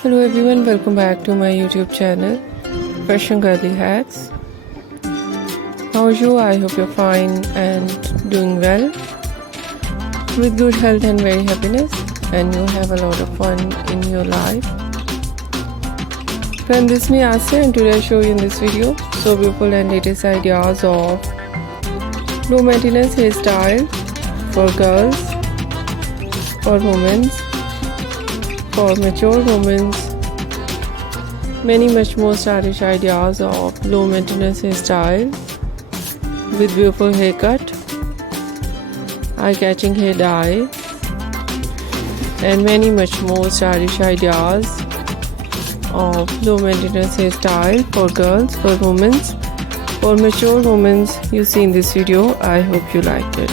Hello everyone, welcome back to my YouTube channel Fashion Girly Hacks. How are you? I hope you're fine and doing well, with good health and very happiness, and you have a lot of fun in your life. Friend, this is me Asya, and today I show you in this video so beautiful and latest ideas of low maintenance hairstyle for girls, for women, for mature women, many much more stylish ideas of low maintenance hairstyle with beautiful haircut, eye-catching hair dye, and many much more stylish ideas of low maintenance hairstyle for girls, for women, for mature women you see in this video. I hope you like it.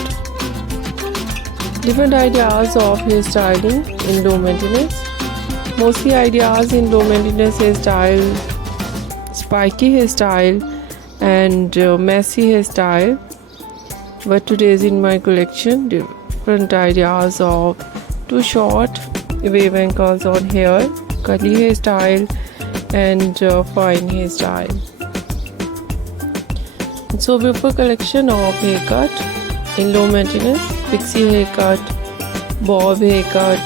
Different ideas of hairstyling in low maintenance. Mostly ideas in low maintenance hairstyle, spiky hairstyle and messy hairstyle, but today is in my collection different ideas of too short wave and curls on hair, curly hairstyle and fine hairstyle. So beautiful collection of haircut in low maintenance: pixie haircut, bob haircut,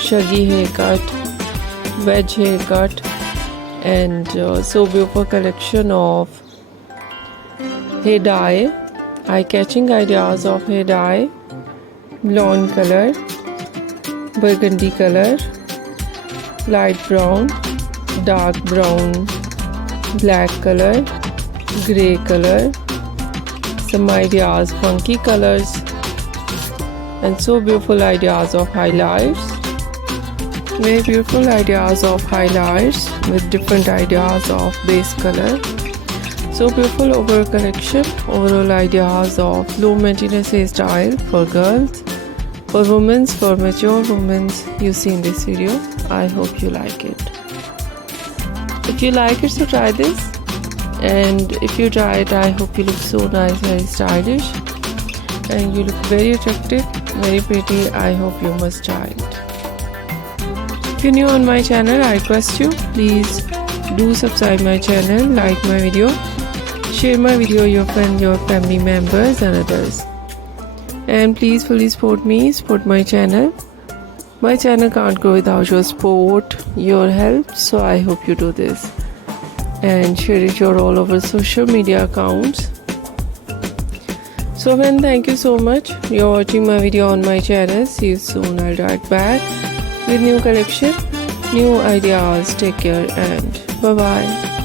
shaggy haircut, wedge haircut, and so beautiful collection of hair dye, eye-catching ideas of hair dye: blonde color, burgundy color, light brown, dark brown, black color, grey color, some ideas funky colors, and so beautiful ideas of highlights. Very beautiful ideas of highlights with different ideas of base color. So beautiful overall collection, overall ideas of low maintenance hairstyle for girls, for women, for mature women you see in this video. I hope you like it. If you like it, so try this, and if you try it, I hope you look so nice, very stylish, and you look very attractive, very pretty. I hope you must try it. If you're new on my channel, I request you, please do subscribe my channel, like my video, share my video with your friends, your family members and others. And please fully support me, support my channel. My channel can't grow without your support, your help, so I hope you do this. And share it your all over social media accounts. So friend, thank you so much. You're watching my video on my channel. See you soon. I'll write back with new collection, new ideas. Take care and bye bye.